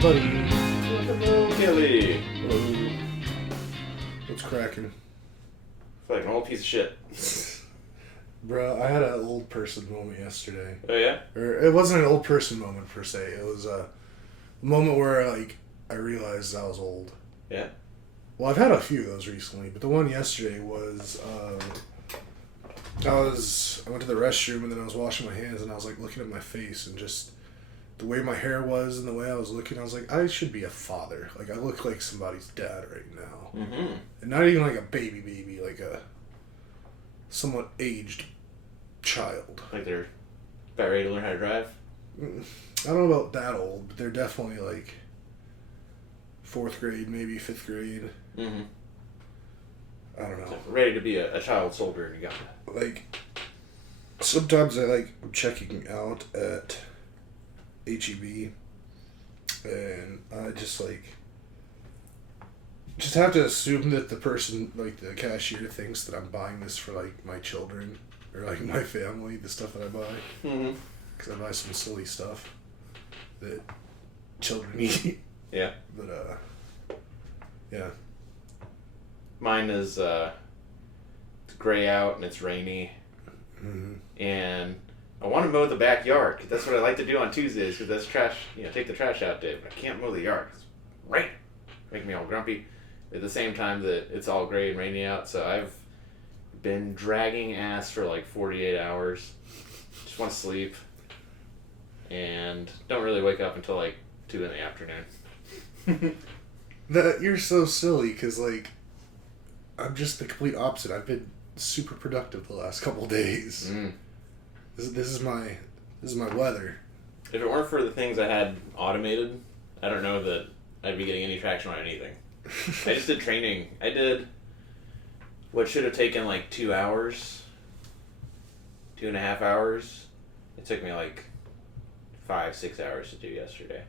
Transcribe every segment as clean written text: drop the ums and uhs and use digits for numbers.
buddy. Hello, Kelley. Hello. What's cracking? I feel like an old piece of shit. Bro, I had an old person moment yesterday. Oh, yeah? Or it wasn't an old person moment per se. It was a moment where I realized I was old. Yeah? Well, I've had a few of those recently, but the one yesterday was I went to the restroom and then I was washing my hands and I was looking at my face and just the way my hair was and the way I was looking, I was like, I should be a father. I look like somebody's dad right now. Mm-hmm. And not even like a baby, like a somewhat aged child. Like they're about ready to learn how to drive? I don't know about that old, but they're definitely like 4th grade, maybe 5th grade. Mm-hmm. I don't know. So ready to be a child soldier in Uganda. Sometimes I'm checking out at HEB and I just have to assume that the person, the cashier, thinks that I'm buying this for my children or my family, the stuff that I buy. Mm-hmm. Because I buy some silly stuff that children eat. Yeah. But yeah. Mine is it's gray out and it's rainy. Mm-hmm. And I want to mow the backyard. 'Cause that's what I like to do on Tuesdays because that's trash, take the trash out day. But I can't mow the yard. It's rain. Make me all grumpy. At the same time that it's all gray and rainy out. So I've been dragging ass for 48 hours. Just want to sleep. And don't really wake up until 2 in the afternoon. You're so silly because I'm just the complete opposite. I've been super productive the last couple days. Mm. This is my weather. If it weren't for the things I had automated, I don't know that I'd be getting any traction on anything. I just did training. I did what should have taken 2 hours, 2.5 hours. It took me 5-6 hours to do yesterday.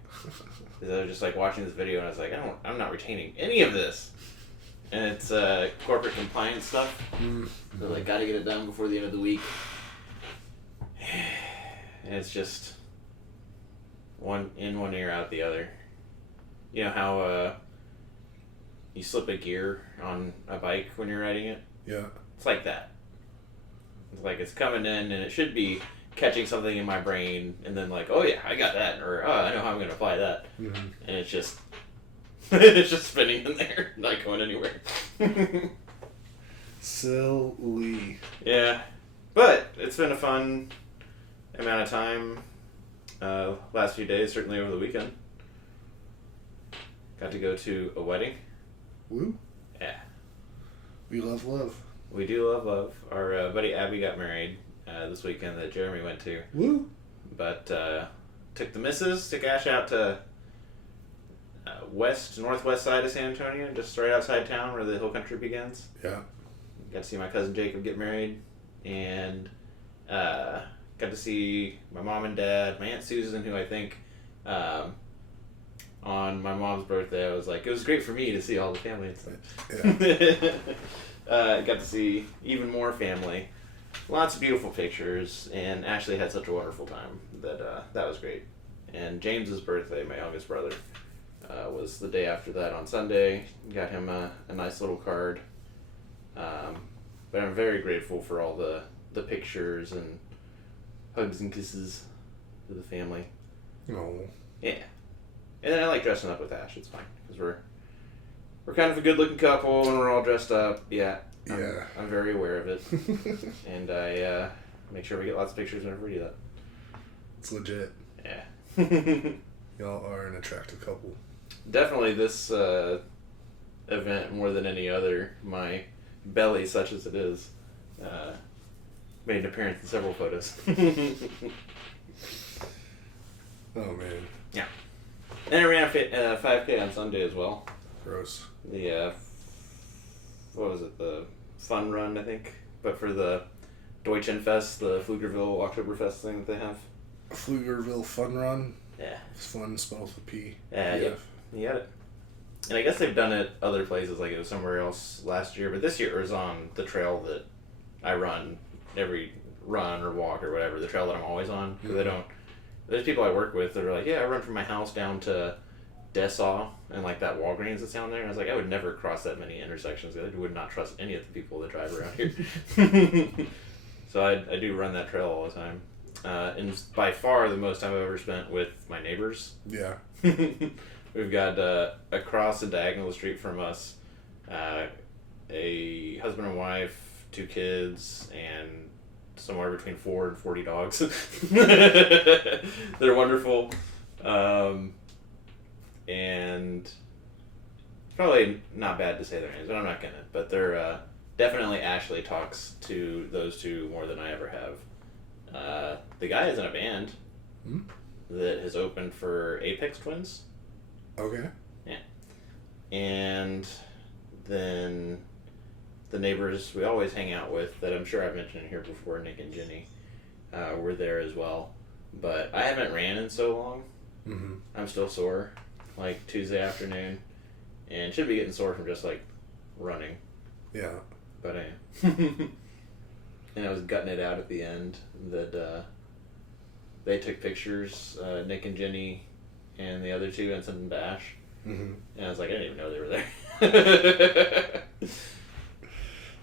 Because I was just watching this video and I was like, I'm not retaining any of this. And it's corporate compliance stuff. Mm-hmm. So gotta get it done before the end of the week. And it's just one in one ear, out the other. You know how you slip a gear on a bike when you're riding it? Yeah. It's like that. It's it's coming in and it should be catching something in my brain and then oh yeah, I got that, or oh, I know how I'm going to apply that. Mm-hmm. And it's just it's just spinning in there, not going anywhere. Silly. Yeah. But it's been a fun amount of time last few days, certainly over the weekend. Got to go to a wedding. Woo. Yeah. We love love. We do love love. Our buddy Abby got married this weekend that Jeremy went to. Woo. But took the missus, took Ash out to northwest side of San Antonio, just right outside town where the hill country begins. Yeah. Got to see my cousin Jacob get married, and got to see my mom and dad, my Aunt Susan, who I think on my mom's birthday, I was it was great for me to see all the family and stuff. Yeah. Got to see even more family. Lots of beautiful pictures, and Ashley had such a wonderful time that was great. And James's birthday, my youngest brother, was the day after that on Sunday. Got him a nice little card. But I'm very grateful for all the pictures and hugs and kisses to the family. Oh. Yeah. And then I like dressing up with Ash. It's fine because we're kind of a good looking couple and we're all dressed up. Yeah. I'm very aware of it. And I make sure we get lots of pictures whenever we do that. It's legit. Yeah. Y'all are an attractive couple. Definitely this event, more than any other, my belly, such as it is, made an appearance in several photos. Oh, man. Yeah. And I ran a 5K on Sunday as well. Gross. The, what was it, the fun run, I think, but for the Deutschenfest, the Pflugerville Oktoberfest thing that they have. Pflugerville Fun Run. Yeah. It's fun, spelled with P. Yeah. You got it. And I guess they've done it other places, it was somewhere else last year, but this year it was on the trail that I run every run or walk or whatever, the trail that I'm always on, because I don't, there's people I work with that are like, yeah, I run from my house down to Dessau and like that Walgreens that's down there. And I was like, I would never cross that many intersections. I would not trust any of the people that drive around here. So I do run that trail all the time. And by far the most time I've ever spent with my neighbors. Yeah. We've got across the diagonal street from us, a husband and wife, 2 kids, and somewhere between 4 and 40 dogs. They're wonderful. And probably not bad to say their names, but I'm not gonna. But they're definitely Ashley talks to those 2 more than I ever have. The guy is in a band that has opened for Apex Twins. Okay. Yeah. And then the neighbors we always hang out with that I'm sure I've mentioned here before, Nick and Jenny, were there as well. But I haven't ran in so long. Mm-hmm. I'm still sore, like Tuesday afternoon, and should be getting sore from just like running. Yeah. But I am. And I was gutting it out at the end that they took pictures, Nick and Jenny and the other 2, and sent them to Ash. Mm-hmm. And I was like, I didn't even know they were there.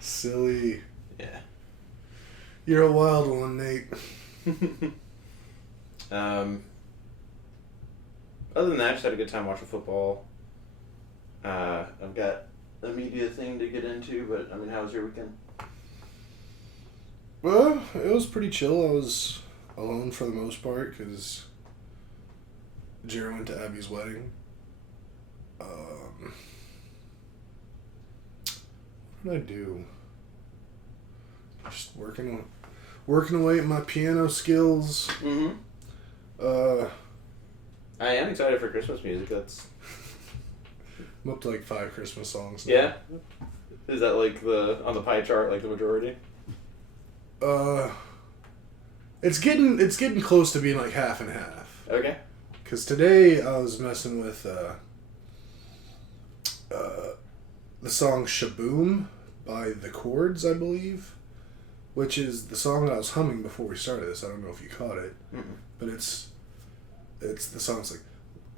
Silly. Yeah. You're a wild one, Nate. Other than that, I just had a good time watching football. I've got a media thing to get into, but I mean, how was your weekend? Well, it was pretty chill. I was alone for the most part because Jared went to Abby's wedding. What did I do? Just working away at my piano skills. Mm-hmm. I am excited for Christmas music. I'm up to like 5 Christmas songs now. Yeah? Is that like on the pie chart, like the majority? It's getting close to being like half and half. Okay. Because today I was messing with the song Shaboom by The Chords, I believe, which is the song that I was humming before we started this. I don't know if you caught it, but it's the song's like,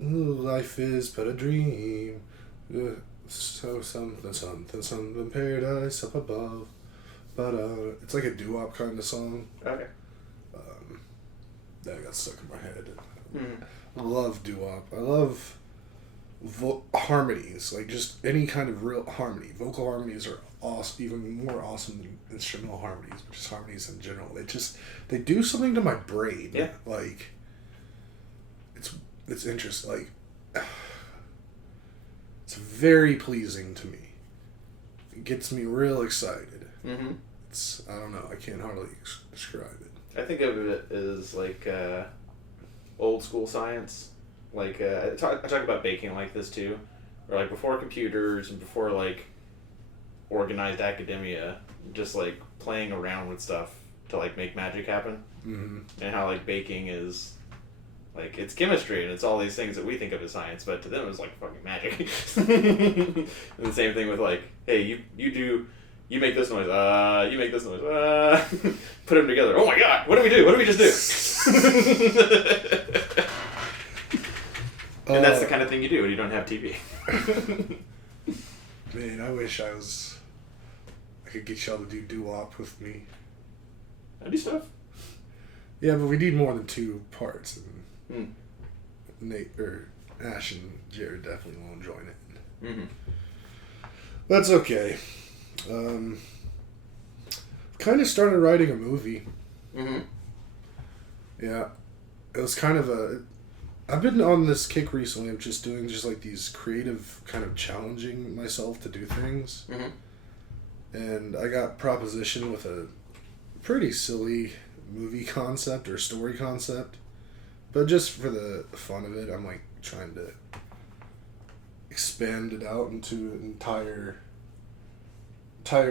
"Ooh, life is but a dream, so something paradise up above." But it's like a doo-wop kind of song. Okay. That got stuck in my head. Mm. I love doo-wop. I love harmonies, like just any kind of real harmony. Vocal harmonies are awesome, even more awesome than instrumental harmonies, but just harmonies in general. They do something to my brain. Yeah. Like, it's interesting. Like, it's very pleasing to me. It gets me real excited. Mm-hmm. I don't know. I can't hardly describe it. I think of it as like old school science. Like I talk about baking like this too, or like before computers and before like organized academia, just like playing around with stuff to like make magic happen. Mm-hmm. And how like baking is like it's chemistry and it's all these things that we think of as science, but to them it was like fucking magic. And the same thing with like, hey, you make this noise, you make this noise, put them together. Oh my god, what do we do? What do we just do? And that's the kind of thing you do when you don't have TV. Man, I wish I could get y'all to do doo-wop with me. I do stuff. Yeah, but we need more than 2 parts. And Nate or Ash and Jared definitely won't join it. Mm-hmm. That's okay. Kind of started writing a movie. Mm-hmm. Yeah, it was kind of I've been on this kick recently of just doing like these creative kind of challenging myself to do things. Mm-hmm. And I got propositioned with a pretty silly movie concept or story concept. But just for the fun of it, I'm like trying to expand it out into an entire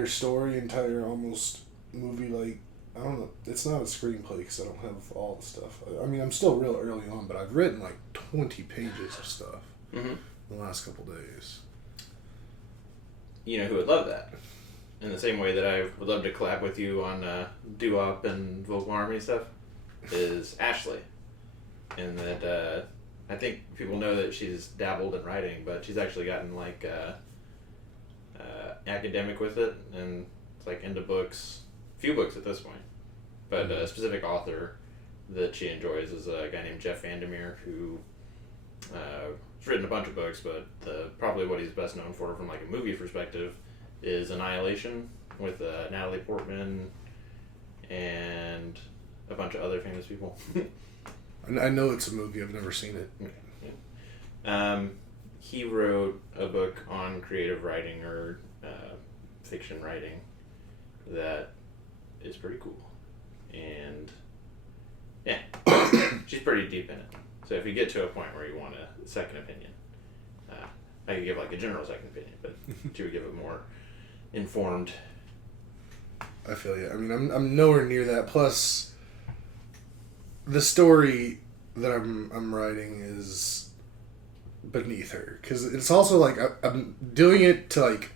story, entire almost movie. Like, I don't know, it's not a screenplay because I don't have all the stuff. I mean, I'm still real early on, but I've written like 20 pages of stuff in the last couple days. You know who would love that? In the same way that I would love to collab with you on doo-wop and vocal harmony stuff, is Ashley. And that I think people know that she's dabbled in writing, but she's actually gotten like academic with it, and it's like into books, few books at this point. But a specific author that she enjoys is a guy named Jeff Vandermeer, who has written a bunch of books, but probably what he's best known for from like a movie perspective is Annihilation with Natalie Portman and a bunch of other famous people. I know it's a movie. I've never seen it. Yeah. He wrote a book on creative writing or fiction writing that is pretty cool. And yeah, she's pretty deep in it. So if you get to a point where you want a second opinion, I could give like a general second opinion, but she would give it more informed. I feel you. I mean, I'm nowhere near that. Plus, the story that I'm writing is beneath her, because it's also like I'm doing it to like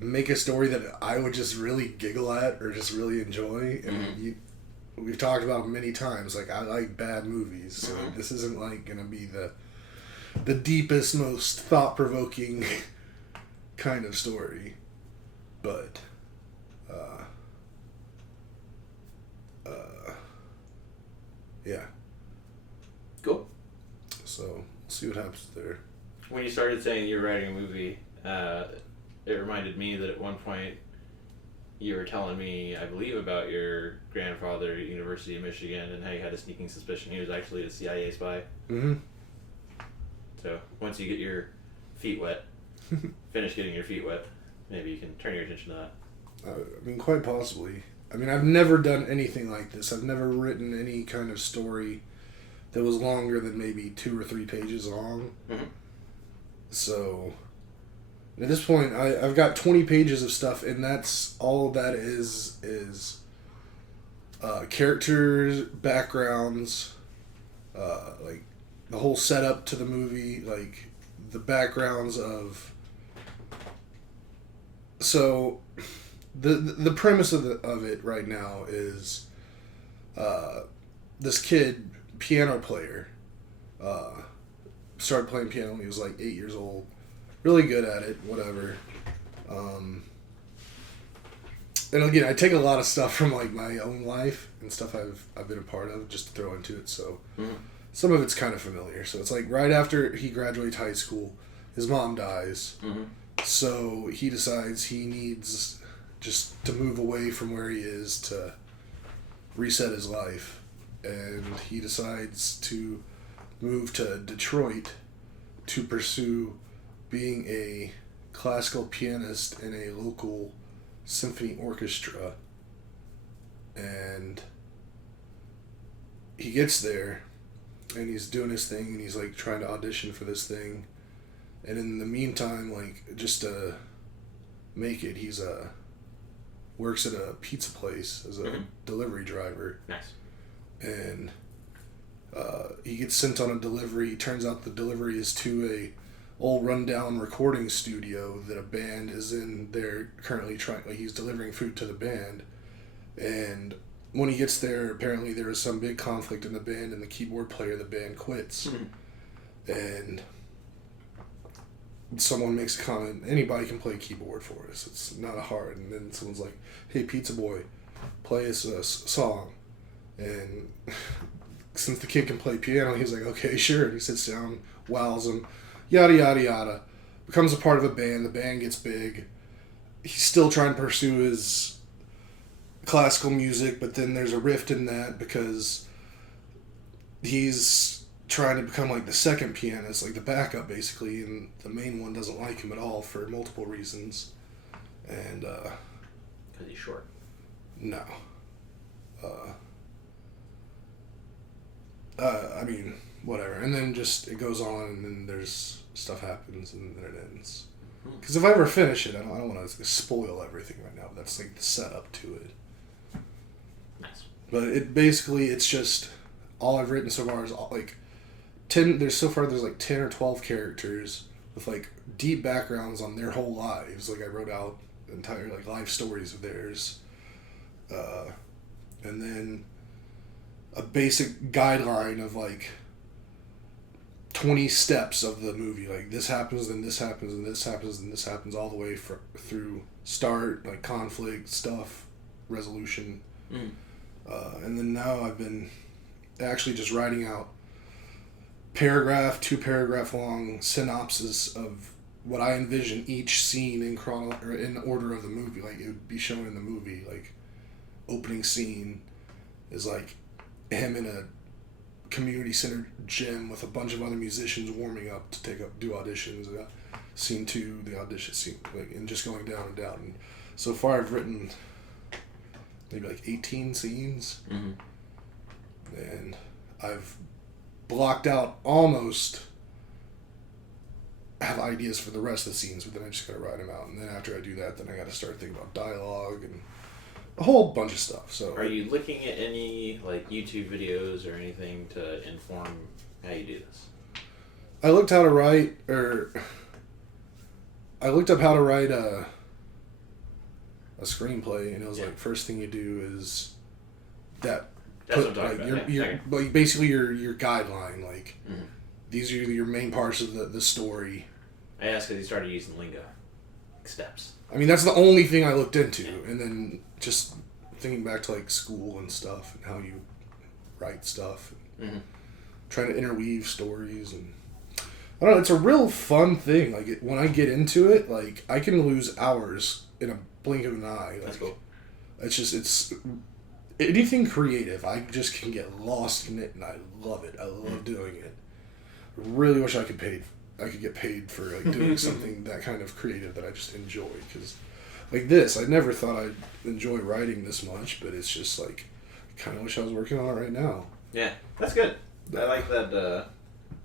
make a story that I would just really giggle at or just really enjoy. And we've talked about it many times. Like, I like bad movies, so this isn't like gonna be the deepest, most thought provoking kind of story, but. Yeah. Cool. So, we'll see what happens there. When you started saying you were writing a movie, it reminded me that at one point you were telling me, I believe, about your grandfather at University of Michigan and how you had a sneaking suspicion he was actually a CIA spy. Mm-hmm. So, once you get your feet wet, finish getting your feet wet, maybe you can turn your attention to that. I mean, quite possibly. I mean, I've never done anything like this. I've never written any kind of story that was longer than maybe 2 or 3 pages long. Mm-hmm. So, at this point, I've got 20 pages of stuff, and that's all that is characters, backgrounds, like the whole setup to the movie, like the backgrounds of... So... The premise of it right now is this kid, piano player, started playing piano when he was like 8 years old. Really good at it, whatever. And again, I take a lot of stuff from like my own life and stuff I've been a part of just to throw into it. So some of it's kind of familiar. So it's like right after he graduates high school, his mom dies. So he decides he needs just to move away from where he is to reset his life. And he decides to move to Detroit to pursue being a classical pianist in a local symphony orchestra. And he gets there and he's doing his thing and he's like trying to audition for this thing. And in the meantime, like, just to make it, he's works at a pizza place as a delivery driver. Nice. And he gets sent on a delivery. Turns out the delivery is to a old rundown recording studio that a band is in. They're currently trying. Like, he's delivering food to the band, and when he gets there, apparently there is some big conflict in the band, and the keyboard player of the band quits. And someone makes a comment, anybody can play keyboard for us. It's not hard. And then someone's like, hey, Pizza Boy, play us a song. And since the kid can play piano, he's like, okay, sure. And he sits down, wows him, yada, yada, yada. Becomes a part of a band. The band gets big. He's still trying to pursue his classical music, but then there's a rift in that because he's trying to become like the second pianist, like the backup basically, and the main one doesn't like him at all for multiple reasons. And because he's short. No. I mean, whatever. And then just it goes on, and then there's stuff happens, and then it ends. Because if I ever finish it, I don't want to spoil everything right now. That's like the setup to it. Nice. But it's just all I've written so far is like 10. There's like 10 or 12 characters with like deep backgrounds on their whole lives. Like I wrote out entire like life stories of theirs, and then a basic guideline of like 20 steps of the movie. Like, this happens, then this happens, and this happens, and this happens, all the way through start, like, conflict, stuff, resolution. And then now I've been actually just writing out paragraph, 2-paragraph long synopsis of what I envision each scene in order of the movie. Like, it would be shown in the movie. Like, opening scene is like him in a community center gym with a bunch of other musicians warming up to do auditions. Scene 2, the audition scene, like, and just going down and down. And so far, I've written maybe like 18 scenes, and I've blocked out almost. Have ideas for the rest of the scenes, but then I just gotta write them out. And then after I do that, then I gotta start thinking about dialogue and a whole bunch of stuff. So, are you looking at any like YouTube videos or anything to inform how you do this? I looked up how to write a screenplay, and it was like, first thing you do is that. That's what I'm talking about. Like, basically your guideline. Like, these are your main parts of the story. I asked because he started using lingo, like steps. I mean, that's the only thing I looked into, and then just thinking back to like school and stuff and how you write stuff, and trying to interweave stories, and I don't know. It's a real fun thing. Like, when I get into it, like, I can lose hours in a blink of an eye. Like, that's cool. It's anything creative. I just can get lost in it, and I love it. I love doing it. I really wish I could get paid for like doing something that kind of creative that I just enjoy. Because like this, I never thought I'd enjoy writing this much, but it's just like, I kind of wish I was working on it right now. Yeah, that's good. I like that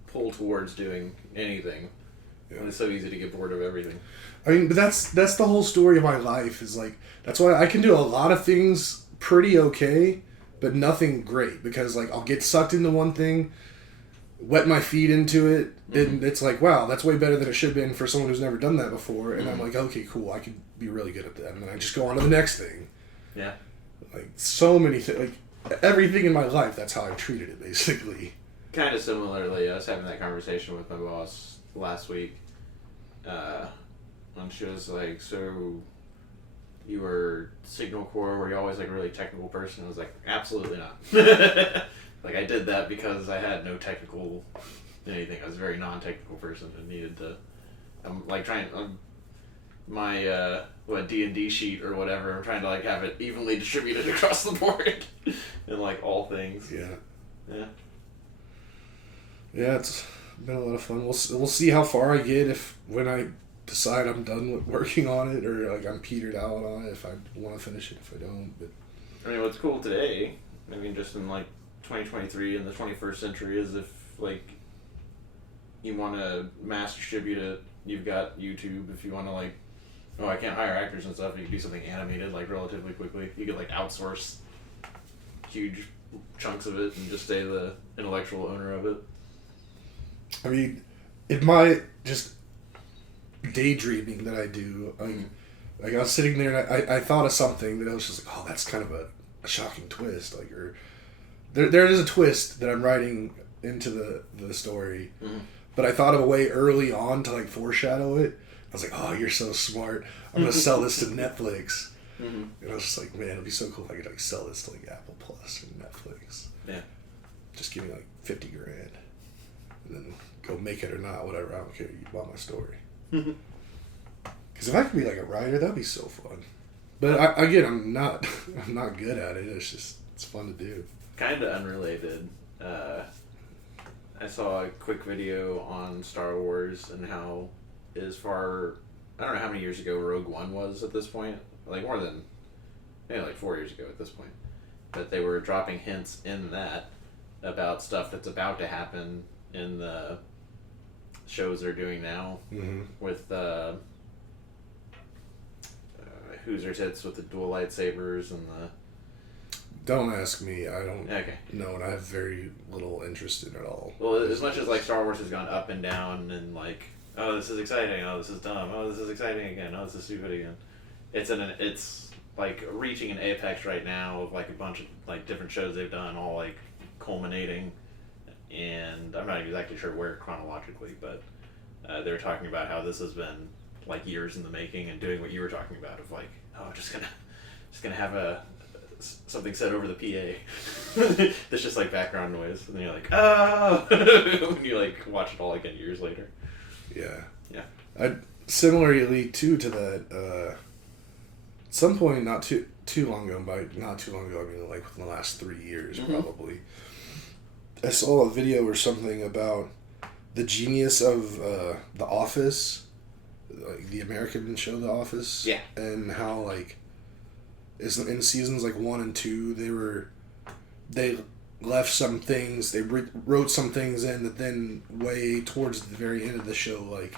pull towards doing anything. Yeah. It's so easy to get bored of everything. I mean, but that's the whole story of my life, is like, that's why I can do a lot of things pretty okay, but nothing great, because like I'll get sucked into one thing, wet my feet into it, and it's like, wow, that's way better than it should have been for someone who's never done that before, and I'm like, okay, cool, I could be really good at that, and then I just go on to the next thing. Yeah. Like, so many things, like, everything in my life, that's how I've treated it, basically. Kind of similarly, I was having that conversation with my boss last week, when she was like, so you were Signal Corps, were you always like a really technical person? I was like, absolutely not. Like, I did that because I had no technical anything. I was a very non-technical person and needed to. I'm like trying my D&D sheet or whatever. I'm trying to like have it evenly distributed across the board in like all things. Yeah. Yeah. Yeah, it's been a lot of fun. We'll see how far I get when I decide I'm done with working on it, or like I'm petered out on it, if I want to finish it, if I don't. But I mean, what's cool today, I mean, just in like 2023 in the 21st century, is if like you want to mass distribute it, you've got YouTube. If you want to like, I can't hire actors and stuff, you can do something animated like relatively quickly. You could like outsource huge chunks of it and just stay the intellectual owner of it. I mean, it might just daydreaming that I do. Like I was sitting there and I thought of something that I was just like, oh, that's kind of a shocking twist. Like, or there is a twist that I'm writing into the story, but I thought of a way early on to like foreshadow it. I was like, oh, you're so smart. I'm gonna sell this to Netflix. And I was just like, man, it'd be so cool if I could like sell this to like Apple Plus or Netflix. Yeah. Just give me like $50,000, and then go make it or not, whatever. I don't care. You bought my story. Because if I could be like a writer, that'd be so fun. But I'm not good at it. It's fun to do. Kind of unrelated. I saw a quick video on Star Wars and how, I don't know how many years ago Rogue One was at this point. Like more than, maybe like 4 years ago at this point. But they were dropping hints in that about stuff that's about to happen in the shows they're doing now with Hoosers hits with the dual lightsabers and the. Don't ask me. I don't know, and I have very little interest in it all. Well, as much as like Star Wars has gone up and down, and like, oh, this is exciting. Oh, this is dumb. Oh, this is exciting again. Oh, this is stupid again. It's like reaching an apex right now of like a bunch of like different shows they've done, all like culminating, and I'm not exactly sure where chronologically, but they were talking about how this has been like years in the making, and doing what you were talking about of like, oh, just gonna have something said over the PA that's just like background noise, and then you're like, oh, when you like watch it all again years later. Yeah. Yeah. Similarly to that, at some point not too long ago, by not too long ago, I mean like within the last 3 years probably, I saw a video or something about the genius of The Office, like the American show The Office. Yeah. And how like in seasons like 1 and 2 they left some things, they wrote some things in that then way towards the very end of the show, like,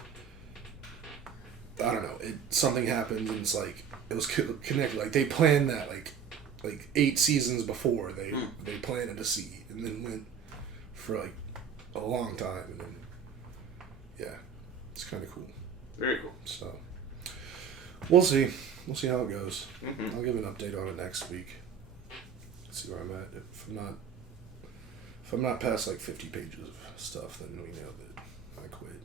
I don't know, something happened and it's like it was connected. Like they planned that like 8 seasons before they planted a seed and then went for like a long time, and then yeah, it's kind of cool. Very cool. So we'll see how it goes. Mm-hmm. I'll give an update on it next week. See where I'm at. If I'm not past like 50 pages of stuff, then we know that I quit.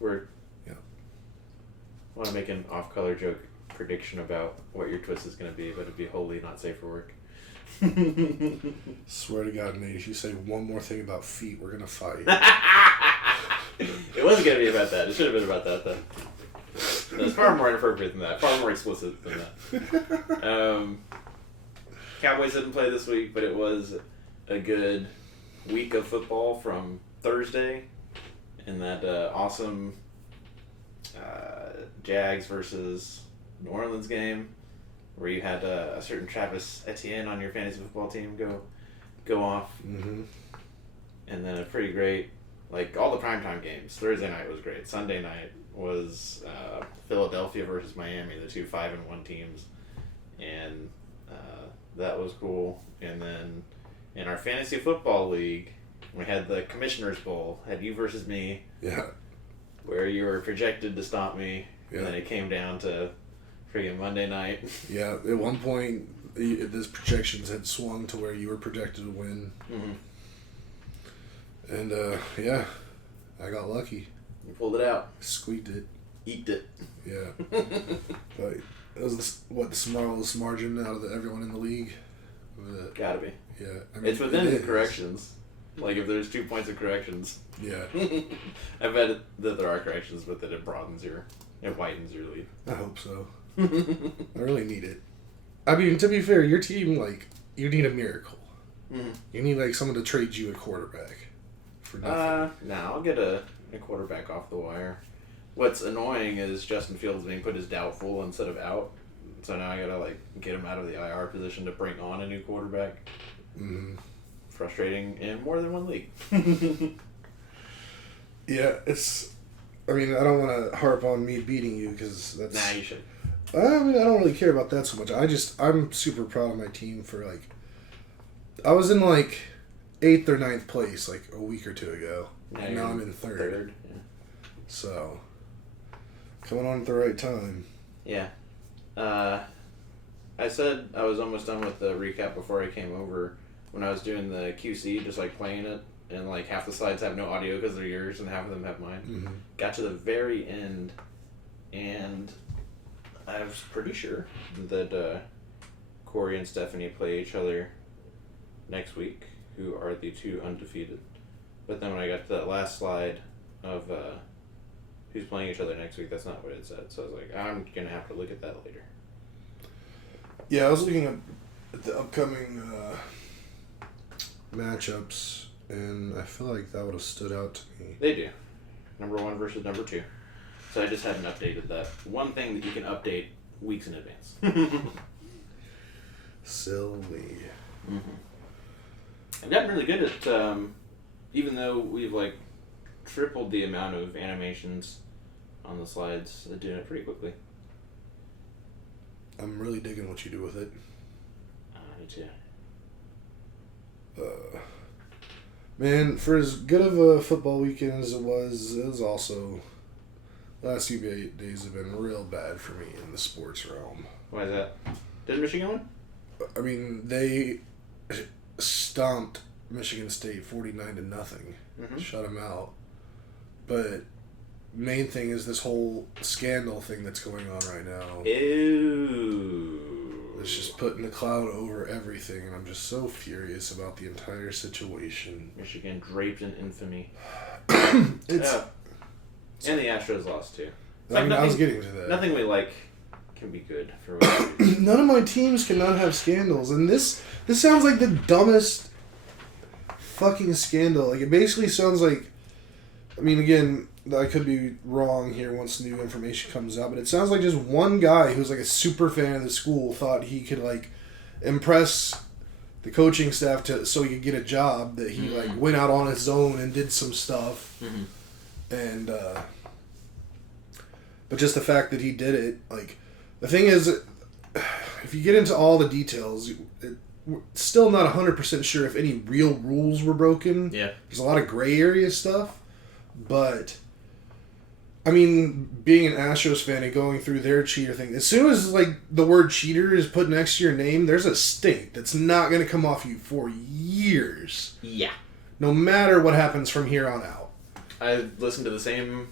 Word. Yeah. I want to make an off-color joke prediction about what your twist is going to be, but it'd be wholly not safe for work. Swear to God, Nate, if you say one more thing about feet, we're gonna fight. It wasn't going to be about that. It should have been about that, then. It's far more inappropriate than that. Far more explicit than that. Cowboys didn't play this week, but it was a good week of football from Thursday in that awesome Jags versus New Orleans game, where you had a certain Travis Etienne on your fantasy football team go off. Mm-hmm. And then a pretty great, like all the primetime games. Thursday night was great. Sunday night was Philadelphia versus Miami, the two 5-1 teams, and that was cool. And then in our fantasy football league, we had the Commissioner's Bowl, had you versus me. Yeah. Where you were projected to stop me, Yeah. and then it came down to friggin' Monday night. Yeah, at one point, this projections had swung to where you were projected to win. Mm-hmm. And, yeah, I got lucky. You pulled it out. Squeaked it. Eked it. Yeah. But it was, the smallest margin out of everyone in the league? Gotta be. Yeah. I mean, it's within the corrections. Like, if there's 2 points of corrections. Yeah. I bet that there are corrections, but that it widens your lead. I hope so. I really need it. I mean, to be fair, your team, like, you need a miracle. Mm-hmm. You need, like, someone to trade you a quarterback for nothing. I'll get a quarterback off the wire. What's annoying is Justin Fields being put as doubtful instead of out. So now I gotta, like, get him out of the IR position to bring on a new quarterback. Mm-hmm. Frustrating in more than one league. Yeah, I mean, I don't want to harp on me beating you because that's... Nah, you should. I mean, I don't really care about that so much. I'm super proud of my team for, like... I was in, like, 8th or 9th place, like, a week or 2 ago. And now I'm in 3rd. Yeah. So, coming on at the right time. Yeah. I said I was almost done with the recap before I came over. When I was doing the QC, just, like, playing it, and, like, half the slides have no audio because they're yours, and half of them have mine. Mm-hmm. Got to the very end, and I was pretty sure that Corey and Stephanie play each other next week, who are the 2 undefeated. But then when I got to that last slide of who's playing each other next week, that's not what it said. So I was like, I'm going to have to look at that later. Yeah, I was looking at the upcoming matchups, and I feel like that would have stood out to me. They do. Number 1 versus number 2. So I just hadn't updated that. One thing that you can update weeks in advance. Silly. Mm-hmm. I've gotten really good at, even though we've, like, tripled the amount of animations on the slides, doing it pretty quickly. I'm really digging what you do with it. Me too. Man, for as good of a football weekend as it was also... Last few days have been real bad for me in the sports realm. Why is that? Did Michigan win? I mean, they stomped Michigan State 49-0. Mm-hmm. Shut them out. But main thing is this whole scandal thing that's going on right now. Ew. It's just putting a cloud over everything, and I'm just so furious about the entire situation. Michigan draped in infamy. It's and the Astros lost too. I was getting to that. Nothing we like can be good for whatever reason. None of my teams cannot have scandals, and this sounds like the dumbest fucking scandal. Like, it basically sounds like, I mean, again, I could be wrong here once new information comes out, but it sounds like just one guy who's like a super fan of the school thought he could like impress the coaching staff so he could get a job, that he like went out on his own and did some stuff. And but just the fact that he did it, like, the thing is, if you get into all the details, we're still not 100% sure if any real rules were broken. Yeah. There's a lot of gray area stuff, but I mean, being an Astros fan and going through their cheater thing, as soon as like the word cheater is put next to your name, there's a stink that's not going to come off you for years. Yeah. No matter what happens from here on out. I listened to the same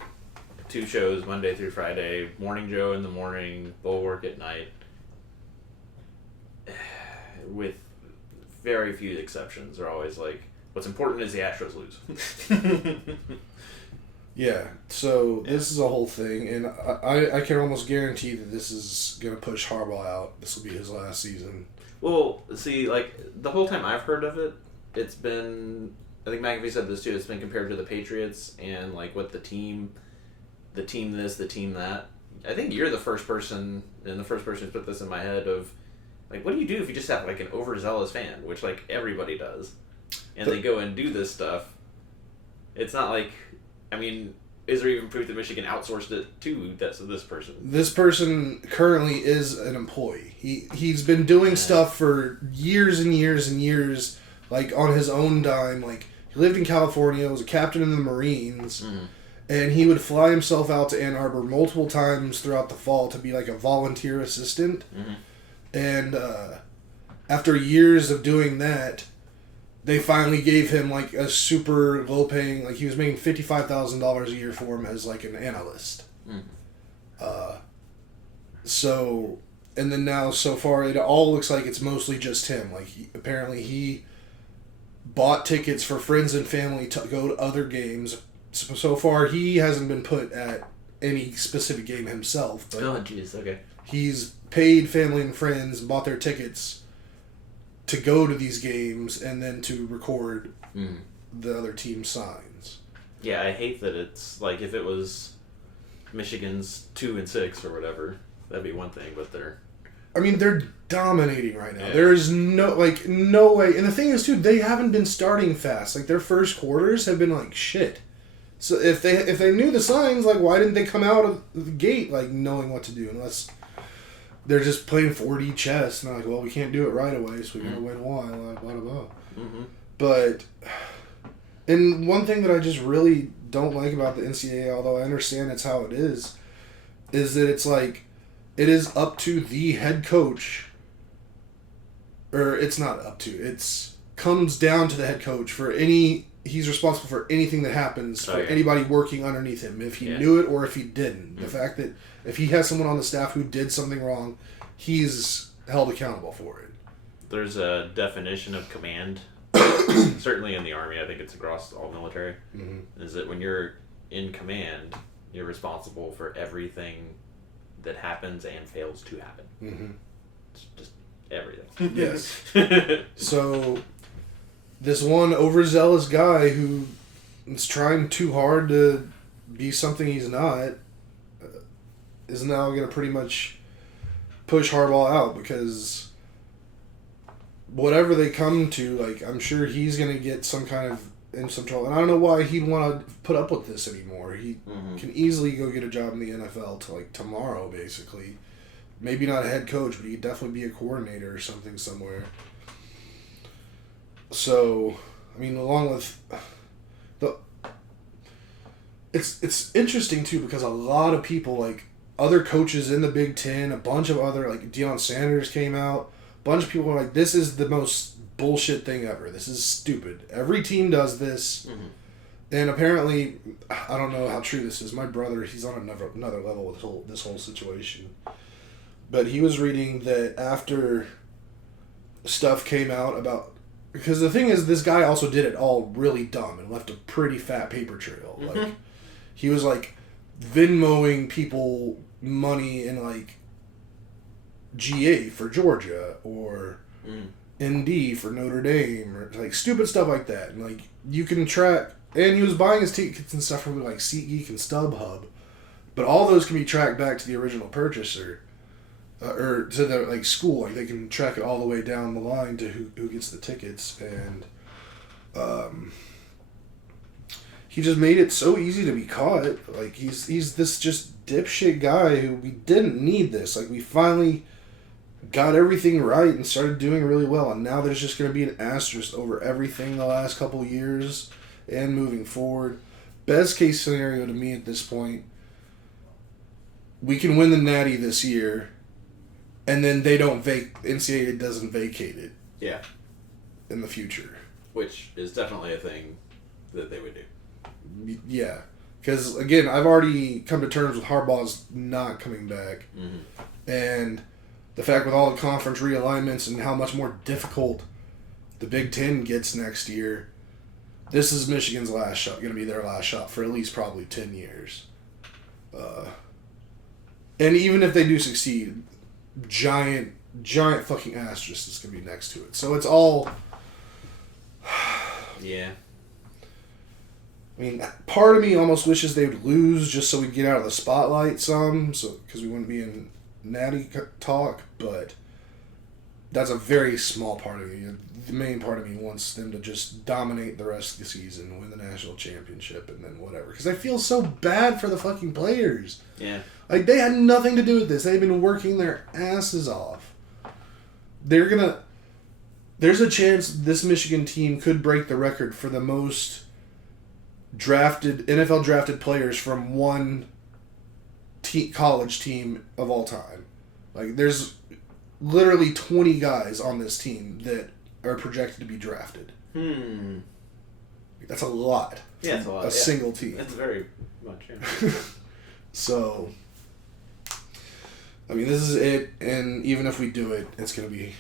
2 shows Monday through Friday. Morning Joe in the morning, Bulwark at night. With very few exceptions, they're always like, what's important is the Astros lose. Yeah, so this is a whole thing, and I can almost guarantee that this is going to push Harbaugh out. This will be his last season. Well, see, like, the whole time I've heard of it, it's been, I think McAfee said this too, it's been compared to the Patriots and, like, what the team this, the team that. I think you're the first person who's put this in my head of, like, what do you do if you just have, like, an overzealous fan, which, like, everybody does, and they go and do this stuff? It's not like, I mean, is there even proof that Michigan outsourced it to this person? This person currently is an employee. He's been doing stuff for years and years and years, like, on his own dime. Like, he lived in California, was a captain in the Marines, and he would fly himself out to Ann Arbor multiple times throughout the fall to be, like, a volunteer assistant. And after years of doing that, they finally gave him, like, a super low-paying, like, he was making $55,000 a year for him as, like, an analyst. So, and then now, so far, it all looks like it's mostly just him. Like, apparently he bought tickets for friends and family to go to other games. So far, he hasn't been put at any specific game himself. But oh, jeez, okay. He's paid family and friends, bought their tickets to go to these games, and then to record the other team's signs. Yeah, I hate that it's, like, if it was Michigan's 2-6 or whatever, that'd be one thing, but they're dominating right now. Yeah. There's no way. And the thing is, too, they haven't been starting fast. Like, their first quarters have been, like, shit. So if they knew the signs, like, why didn't they come out of the gate, like, knowing what to do? Unless they're just playing 4D chess, and they're like, well, we can't do it right away, so we gotta wait a while, blah, blah, blah. But, and one thing that I just really don't like about the NCAA, although I understand it's how it is that it's like, it is up to the head coach, or it's not up to, it's comes down to the head coach for he's responsible for anything that happens for anybody working underneath him, if he knew it or if he didn't. The fact that if he has someone on the staff who did something wrong, he's held accountable for it. There's a definition of command, certainly in the Army, I think it's across all military, is that when you're in command, you're responsible for everything that happens and fails to happen. It's just everything. Yes. So, this one overzealous guy who is trying too hard to be something he's not is now going to pretty much push Harbaugh out, because whatever they come to, like, I'm sure he's going to get some kind of in some trouble. And I don't know why he'd want to put up with this anymore. He can easily go get a job in the NFL to, like, tomorrow, basically. Maybe not a head coach, but he'd definitely be a coordinator or something somewhere. So, I mean, along with it's interesting too, because a lot of people, like other coaches in the Big Ten, a bunch of other, like Deion Sanders came out, a bunch of people were like, this is the most bullshit thing ever. This is stupid. Every team does this. Mm-hmm. And apparently, I don't know how true this is. My brother, he's on another level with this whole situation. But he was reading that after stuff came out about... Because the thing is, this guy also did it all really dumb and left a pretty fat paper trail. Mm-hmm. Like, he was, like, Venmoing people money in, like, GA for Georgia or ND for Notre Dame or, like, stupid stuff like that. And, like, you can track... And he was buying his tickets and stuff from, like, SeatGeek and StubHub. But all those can be tracked back to the original purchaser. Or to the, like, school. Like, they can track it all the way down the line to who gets the tickets. And he just made it so easy to be caught. Like, he's this just dipshit guy who we didn't need this. Like, we finally got everything right and started doing really well. And now there's just going to be an asterisk over everything the last couple years and moving forward. Best case scenario to me at this point, we can win the Natty this year, and then they don't NCAA doesn't vacate it. Yeah. In the future. Which is definitely a thing that they would do. Yeah. Because, again, I've already come to terms with Harbaugh's not coming back. Mm-hmm. And the fact with all the conference realignments and how much more difficult the Big Ten gets next year, this is Michigan's last shot, going to be their last shot for at least probably 10 years. And even if they do succeed, giant fucking asterisk is going to be next to it. So it's all... Yeah. I mean, part of me almost wishes they would lose just so we'd get out of the spotlight some, because we wouldn't be in Natty talk, but that's a very small part of me. The main part of me wants them to just dominate the rest of the season, win the national championship, and then whatever. Because I feel so bad for the fucking players. Yeah. Like, they had nothing to do with this. They've been working their asses off. There's a chance this Michigan team could break the record for the most NFL drafted players from one college team of all time. Like, there's literally 20 guys on this team that are projected to be drafted. That's a lot. Yeah, it's a lot. Single team. That's very much, yeah. So, I mean, this is it, and even if we do it, it's going to be...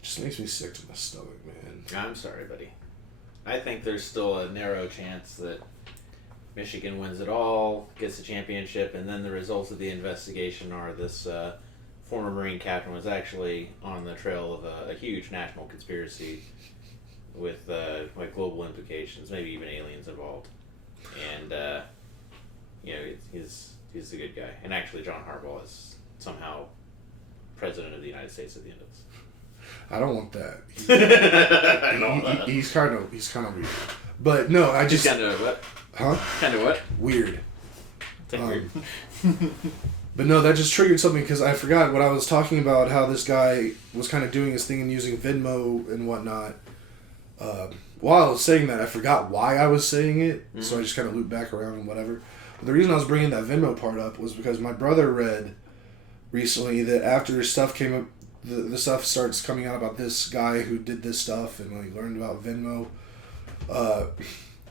just makes me sick to my stomach, man. I'm sorry, buddy. I think there's still a narrow chance that Michigan wins it all, gets the championship, and then the results of the investigation are this former Marine captain was actually on the trail of a huge national conspiracy with like global implications, maybe even aliens involved. And, he's a good guy. And actually, John Harbaugh is somehow president of the United States at the end of this. I don't want that. I know that. He's kind of weird. But no, I just... Kind of what? Huh? Kind of what? Weird. Weird. But no, that just triggered something because I forgot what I was talking about, how this guy was kind of doing his thing and using Venmo and whatnot. While I was saying that, I forgot why I was saying it, so I just kind of looped back around and whatever. But the reason I was bringing that Venmo part up was because my brother read recently that after stuff came up, the stuff starts coming out about this guy who did this stuff and like learned about Venmo.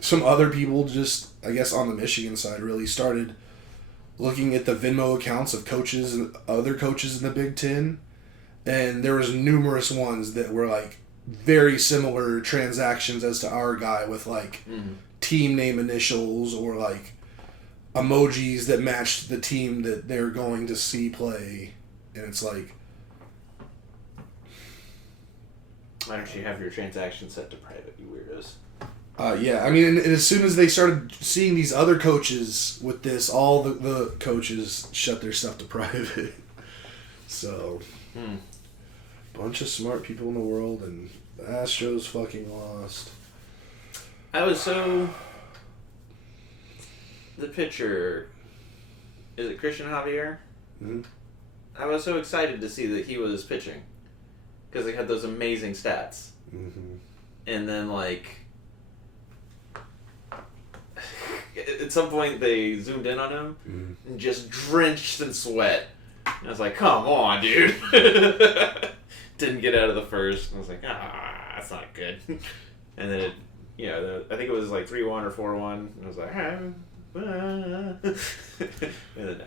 Some other people just, I guess on the Michigan side, really started looking at the Venmo accounts of coaches and other coaches in the Big Ten, and there was numerous ones that were like very similar transactions as to our guy with like team name initials or like emojis that matched the team that they're going to see play, and it's like, why don't you have your transaction set to private, you weirdos? Yeah, I mean, and as soon as they started seeing these other coaches with this, all the coaches shut their stuff to private. So, bunch of smart people in the world, and the Astros fucking lost. I was so... The pitcher, is it Christian Javier? Mm-hmm. I was so excited to see that he was pitching. Because he had those amazing stats. Mm-hmm. And then, like... At some point, they zoomed in on him and just drenched in sweat. And I was like, come on, dude. Didn't get out of the first. I was like, that's not good. And then I think it was like 3-1 or 4-1. And I was like, and then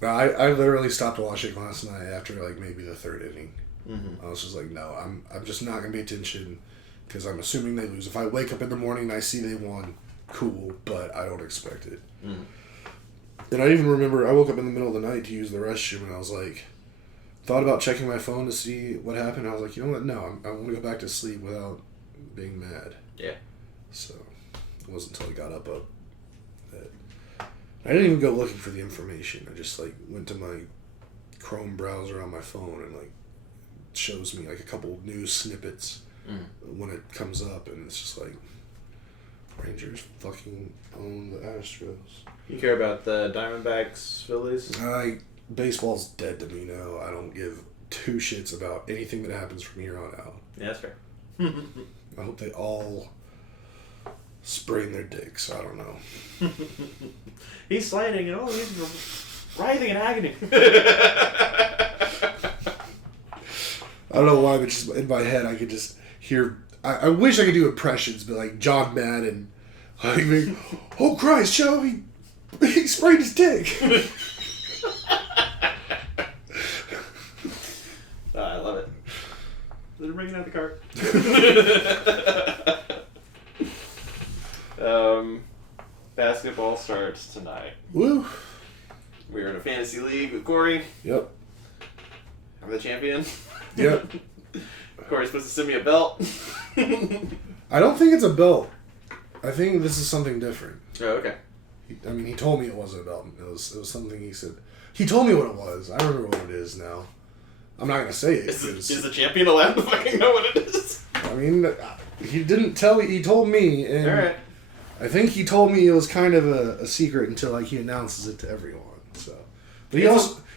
no. I literally stopped watching last night after like maybe the third inning. Mm-hmm. I was just like, no, I'm just not gonna pay attention because I'm assuming they lose. If I wake up in the morning and I see they won, cool, but I don't expect it. Mm. And I even remember I woke up in the middle of the night to use the restroom, and I was like, thought about checking my phone to see what happened. I was like, you know what? No, I want to go back to sleep without being mad. Yeah. So it wasn't until I got up that I didn't even go looking for the information. I just like went to my Chrome browser on my phone and like shows me like a couple news snippets when it comes up, and it's just like Rangers fucking own the Astros. You care about the Diamondbacks, Phillies? Baseball's dead to me now. I don't give two shits about anything that happens from here on out. Yeah, that's fair. I hope they all sprain their dicks. I don't know. He's sliding and he's writhing in agony. I don't know why, but just in my head I could just hear. I wish I could do impressions, but like John Madden, like, oh Christ, Joe, he sprained his dick. I love it. They're bringing out the cart. Basketball starts tonight. Woo. We're in a fantasy league with Corey. Yep. I'm the champion. Yep. Corey's supposed to send me a belt. I don't think it's a belt. I think this is something different. Oh, okay. He told me it wasn't a belt. It was something he said. He told me what it was. I remember what it is now. I'm not going to say it. Is the champion allowed to fucking know what it is? I mean, he didn't tell me. He told me. And all right. I think he told me it was kind of a secret until like he announces it to everyone. So, but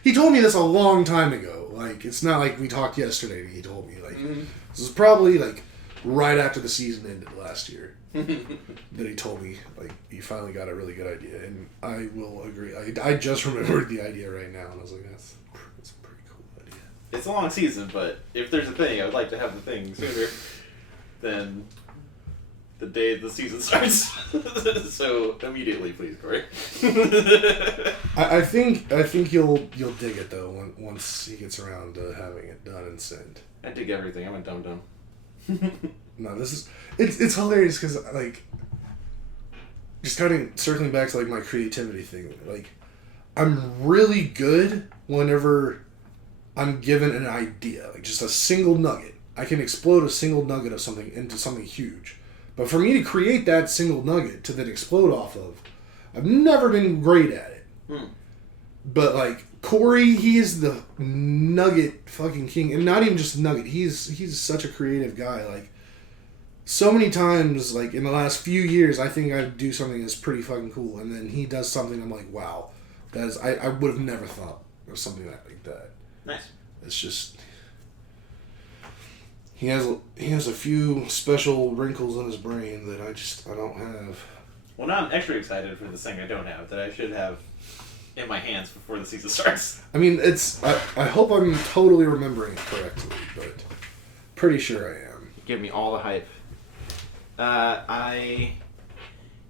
he told me this a long time ago. Like, it's not like we talked yesterday and he told me. Like, this was probably like right after the season ended last year that he told me like he finally got a really good idea, and I will agree. I just remembered the idea right now, and I was like, that's a pretty cool idea. It's a long season, but if there's a thing, I would like to have the thing sooner than the day the season starts. So immediately, please, Corey. I think you'll dig it though once he gets around to having it done and sent. I dig everything. I'm a dum-dum. No, it's hilarious because like just kind of circling back to like my creativity thing. Like, I'm really good whenever I'm given an idea, like just a single nugget. I can explode a single nugget of something into something huge. But for me to create that single nugget to then explode off of, I've never been great at it. But like Corey, he is the nugget fucking king, and not even just nugget. He's such a creative guy. Like, so many times, like in the last few years, I think I'd do something that's pretty fucking cool, and then he does something. I'm like, wow, I would have never thought of something like that. Nice. It's just he has a few special wrinkles in his brain that I don't have. Well, now I'm extra excited for this thing I don't have that I should have in my hands before the season starts. I mean, I hope I'm totally remembering it correctly, but pretty sure I am. Give me all the hype.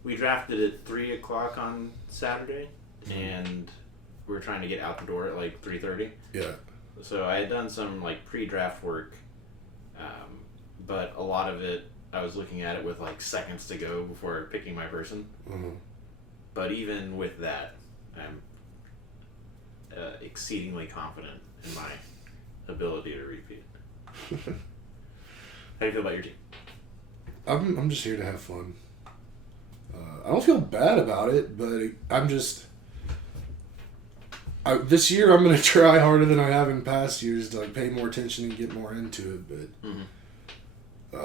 We drafted at 3:00 on Saturday, and we were trying to get out the door at like 3:30. Yeah. So I had done some like pre-draft work, but a lot of it I was looking at it with like seconds to go before picking my person. Mm-hmm. But even with that, I'm exceedingly confident in my ability to repeat. How do you feel about your team? I'm just here to have fun. I don't feel bad about it, but I'm just... this year I'm going to try harder than I have in past years to like pay more attention and get more into it, but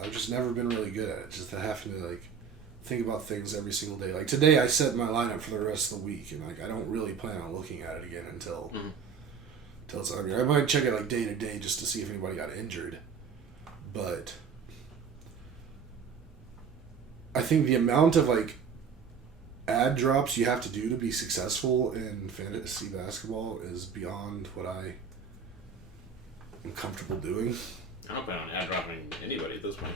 I've just never been really good at it. Just having to like think about things every single day. Like today I set my lineup for the rest of the week, and like I don't really plan on looking at it again until it's... I mean, I might check it like day to day just to see if anybody got injured, but I think the amount of like ad drops you have to do to be successful in fantasy basketball is beyond what I I'm comfortable doing. I don't plan on ad dropping anybody at this point.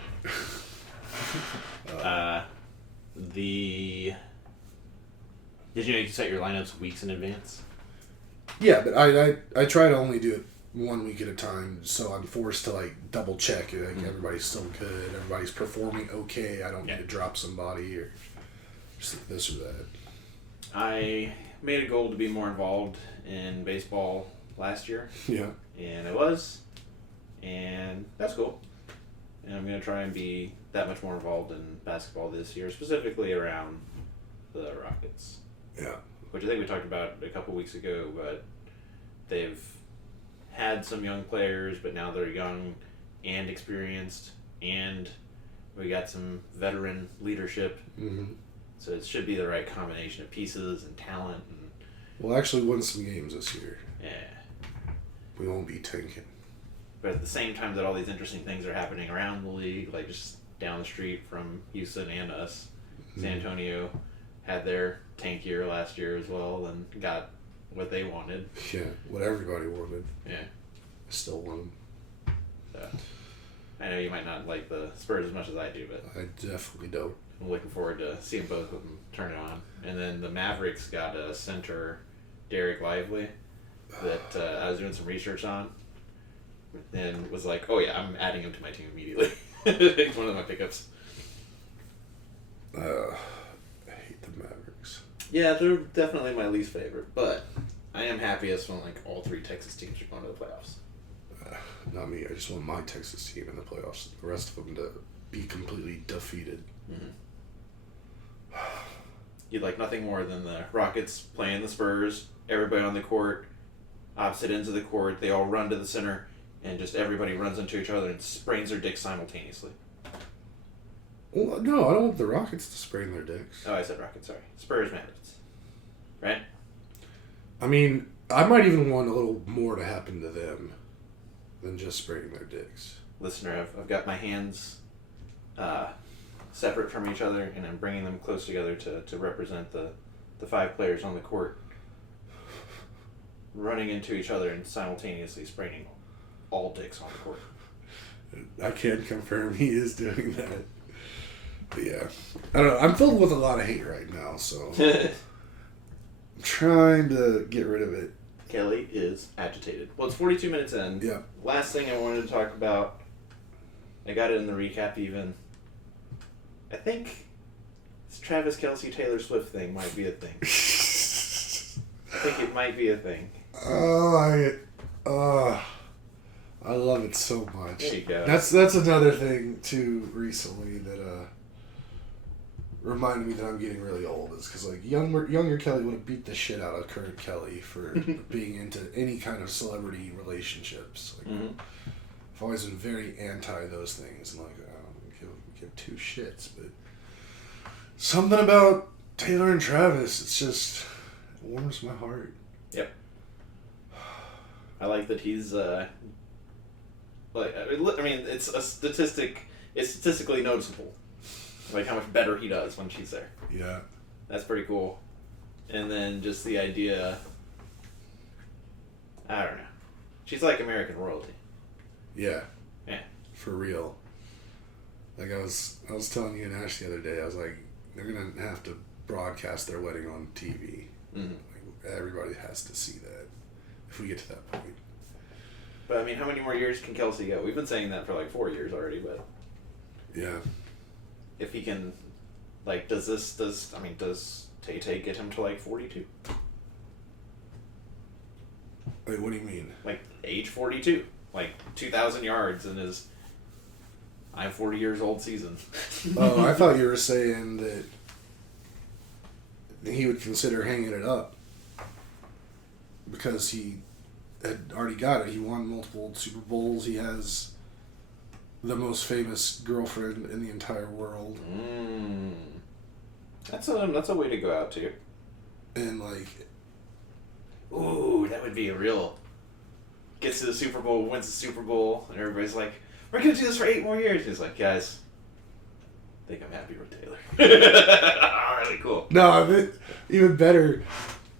Did you set your lineups weeks in advance? Yeah, but I try to only do it 1 week at a time, so I'm forced to like double check. Like everybody's still good, everybody's performing okay. I don't need to drop somebody or just this or that. I made a goal to be more involved in baseball last year. Yeah. And I was, and that's cool. And I'm going to try and be that much more involved in basketball this year, specifically around the Rockets. Yeah. Which I think we talked about a couple weeks ago, but they've had some young players, but now they're young and experienced, and we got some veteran leadership. Mm-hmm. So it should be the right combination of pieces and talent. And we'll actually win some games this year. Yeah. We won't be tanking. But at the same time that all these interesting things are happening around the league, like just down the street from Houston and us, San Antonio had their tank year last year as well and got what they wanted. Yeah, what everybody wanted. Yeah. Still won. So, I know you might not like the Spurs as much as I do, but I definitely don't. I'm looking forward to seeing both of them turn it on. And then the Mavericks got a center, Derek Lively, that I was doing some research on, and was like, oh yeah, I'm adding him to my team immediately. He's one of my pickups. I hate the Mavericks. Yeah, they're definitely my least favorite, but I am happiest when like all three Texas teams are going to the playoffs. Not me. I just want my Texas team in the playoffs. The rest of them to be completely defeated. Mm-hmm. You'd like nothing more than the Rockets playing the Spurs, everybody on the court, opposite ends of the court, they all run to the center, and just everybody runs into each other and sprains their dicks simultaneously. Well, no, I don't want the Rockets to sprain their dicks. Oh, I said Rockets, sorry. Spurs, Mavericks. Right? I mean, I might even want a little more to happen to them than just spraining their dicks. Listener, I've got my hands separate from each other, and I'm bringing them close together to represent the 5 players on the court running into each other and simultaneously spraining all dicks on the court. I can confirm he is doing that. But yeah, I don't know. I'm filled with a lot of hate right now, so I'm trying to get rid of it. Kelley is agitated. Well, it's 42 minutes in. Yeah. Last thing I wanted to talk about, I got it in the recap even. I think this Travis Kelce Taylor Swift thing might be a thing. I think it might be a thing. I love it so much. There you go. That's another thing too recently that reminded me that I'm getting really old is because like younger Kelley would have beat the shit out of current Kelley for being into any kind of celebrity relationships. Like, I've always been very anti those things and like I don't give two shits, but something about Taylor and Travis, it's just it warms my heart. Yep. I like that he's I mean, it's a statistic. It's statistically noticeable, like how much better he does when she's there. Yeah, that's pretty cool. And then just the idea. I don't know. She's like American royalty. Yeah. Yeah. For real. Like I was telling you and Ash the other day, I was like, they're gonna have to broadcast their wedding on TV. Mm-hmm. Like, everybody has to see that if we get to that point. But I mean, how many more years can Kelsey go? We've been saying that for like 4 years already, but yeah. If he can, like, does Tay Tay get him to like 42? Wait, what do you mean? Like age 42, like 2,000 yards in his I'm 40 years old season. Oh, I thought you were saying that he would consider hanging it up because he had already got it. He won multiple Super Bowls. He has the most famous girlfriend in the entire world. That's a way to go out too. And like, ooh, that would be a real. Gets to the Super Bowl, wins the Super Bowl, and everybody's like, "We're gonna do this for 8 more years." He's like, "Guys, I think I'm happy with Taylor." Really cool. No, even better.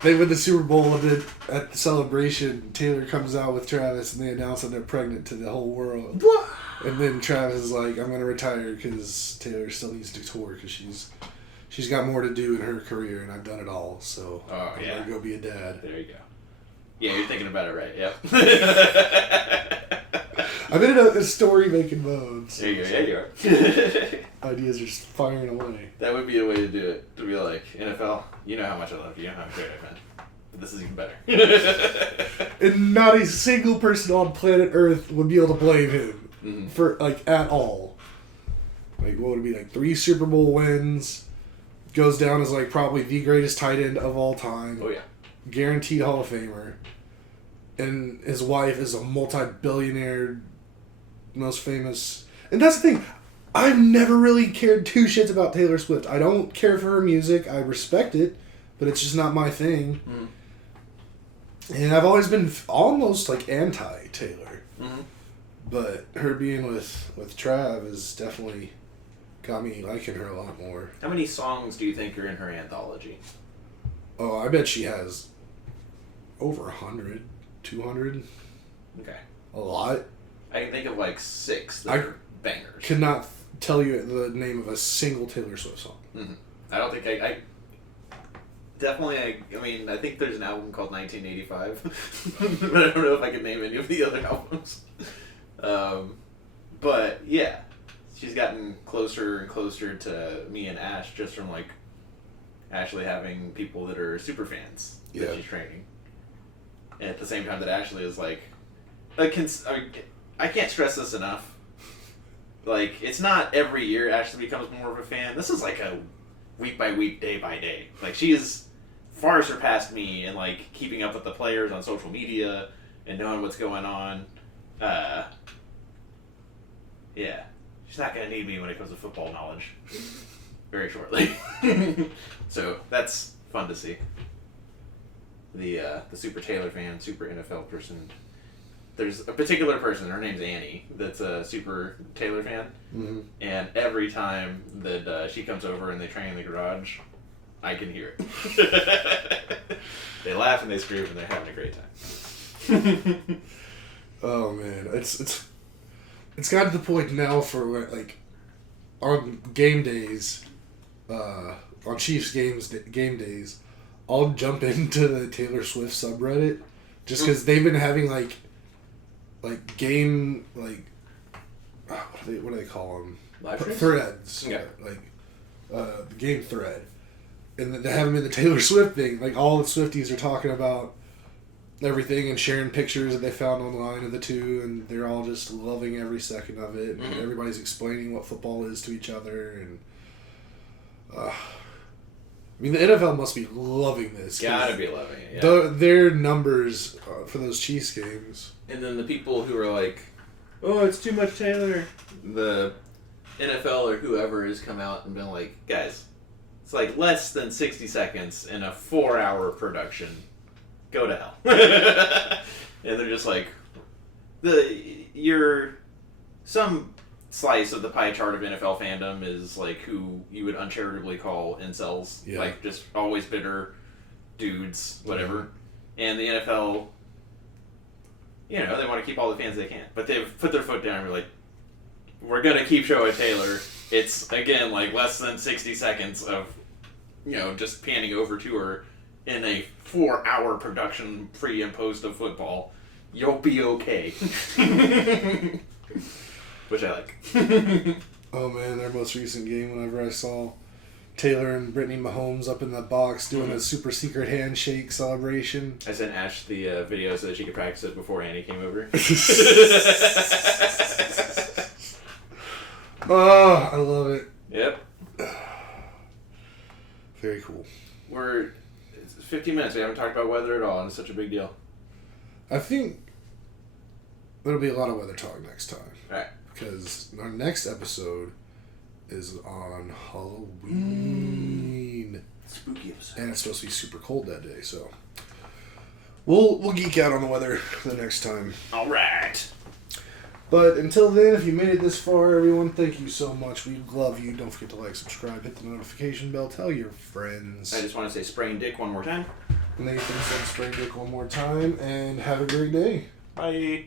they win the Super Bowl, and then at the celebration, Taylor comes out with Travis, and they announce that they're pregnant to the whole world. What? And then Travis is like, "I'm gonna retire because Taylor still needs to tour because she's got more to do in her career, and I've done it all. So I'm gonna go be a dad." There you go. Yeah, you're thinking about it right. Yep. I'm in a story-making mode. So there you go. Yeah, you are. Ideas are just firing away. That would be a way to do it. To be like, NFL, you know how much I love you, you know how great I've been. But this is even better. And not a single person on planet Earth would be able to blame him for, like, at all. Like, what would it be, like, 3 Super Bowl wins, goes down as, like, probably the greatest tight end of all time. Oh, yeah. Guaranteed Hall of Famer. And his wife is a multi-billionaire, most famous. And that's the thing. I've never really cared 2 shits about Taylor Swift. I don't care for her music. I respect it, but it's just not my thing. And I've always been almost like anti-Taylor. But her being with Trav has definitely got me liking her a lot more. How many songs do you think are in her anthology? Oh, I bet she has over 100, 200. Okay. A lot. I can think of like 6 that are bangers. Could not tell you the name of a single Taylor Swift song. I don't think I definitely, I mean, I think there's an album called 1985. But I don't know if I can name any of the other albums. But, yeah. She's gotten closer and closer to me and Ash just from, like, Ashley having people that are super fans that she's training. And at the same time that Ashley is, like... I can't stress this enough. Like, it's not every year Ashley becomes more of a fan. This is, like, a week by week, day by day. Like, she has far surpassed me in, like, keeping up with the players on social media and knowing what's going on. Yeah. She's not going to need me when it comes to football knowledge. Very shortly. So, that's fun to see. The super Taylor fan, super NFL person. There's a particular person, her name's Annie, that's a super Taylor fan. And every time that she comes over and they train in the garage, I can hear it. They laugh and they scream and they're having a great time. Oh man, it's gotten to the point now for like on game days, on Chiefs game days, I'll jump into the Taylor Swift subreddit just because they've been having like game what do they call them? Live streams? Threads. Yeah. Like the game thread, and they have them in the Taylor Swift thing. Like all the Swifties are talking about everything and sharing pictures that they found online of the two, and they're all just loving every second of it. And everybody's explaining what football is to each other, and I mean the NFL must be loving this. Gotta be loving it. Yeah. Their numbers for those Chiefs games. And then the people who are like, "Oh, it's too much Taylor." The NFL or whoever has come out and been like, "Guys, it's like less than 60 seconds in a 4-hour production. Go to hell." And they're just like, some slice of the pie chart of NFL fandom is like who you would uncharitably call incels, like just always bitter dudes, whatever. And the NFL, you know, they want to keep all the fans they can, but they've put their foot down and we're like, we're gonna keep showing Taylor. It's again like less than 60 seconds of, you know, just panning over to her in a 4-hour production pre and post of football. You'll be okay. Which I like. Oh man, their most recent game, whenever I saw Taylor and Brittany Mahomes up in the box doing a super secret handshake celebration. I sent Ash the video so that she could practice it before Annie came over. Oh, I love it. Yep. Very cool. It's 15 minutes. We haven't talked about weather at all, and it's such a big deal. I think there'll be a lot of weather talk next time. Right. Because our next episode is on Halloween. Spooky episode. And it's supposed to be super cold that day, so we'll geek out on the weather the next time. All right. But until then, if you made it this far, everyone, thank you so much. We love you. Don't forget to like, subscribe, hit the notification bell, tell your friends. I just want to say spraying dick one more time. Nathan said spray dick one more time, and have a great day. Bye.